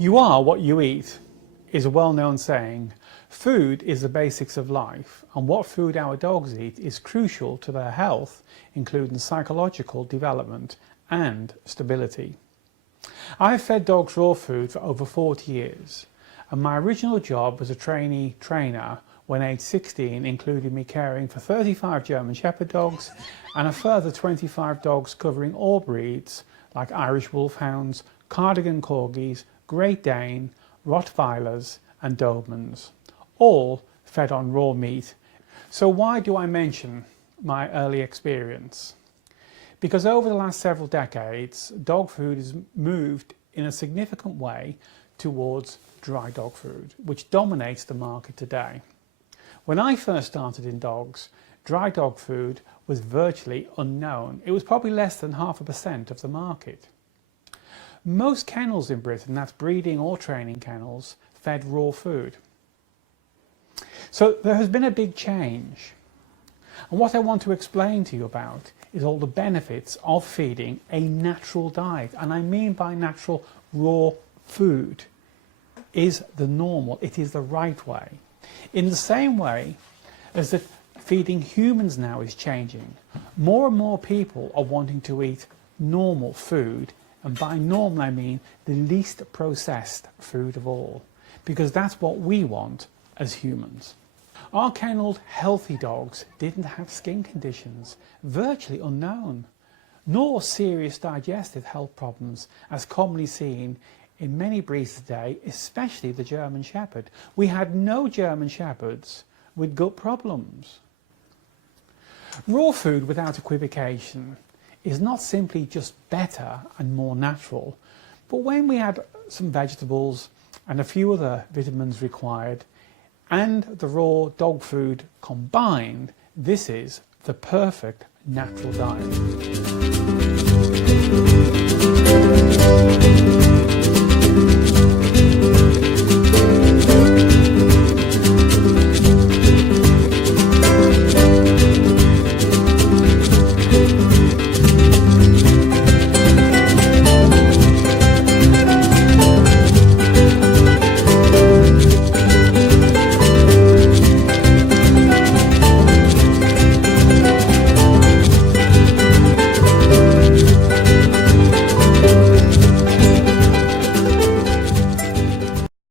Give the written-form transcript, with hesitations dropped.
You are what you eat is a well-known saying. Food is the basics of life, and what food our dogs eat is crucial to their health, including psychological development and stability. I have fed dogs raw food for over 40 years, and my original job as a trainee trainer when aged 16 included me caring for 35 German Shepherd dogs and a further 25 dogs covering all breeds like Irish Wolfhounds, Cardigan Corgis, Great Dane, Rottweilers and Dobermans, all fed on raw meat. So why do I mention my early experience? Because over the last several decades, dog food has moved in a significant way towards dry dog food, which dominates the market today. When I first started in dogs, dry dog food was virtually unknown. It was probably less than 0.5% of the market. Most kennels in Britain, that's breeding or training kennels, fed raw food. So there has been a big change. And what I want to explain to you about is all the benefits of feeding a natural diet. And I mean by natural, raw food is the normal, it is the right way. In the same way as that feeding humans now is changing. More and more people are wanting to eat normal food, and by normal I mean the least processed food of all, because that's what we want as humans. Our kennelled healthy dogs didn't have skin conditions, virtually unknown, nor serious digestive health problems as commonly seen in many breeds today, especially the German Shepherd. We had no German Shepherds with gut problems. Raw food, without equivocation, is not simply just better and more natural, but when we add some vegetables and a few other vitamins required and the raw dog food combined, this is the perfect natural diet.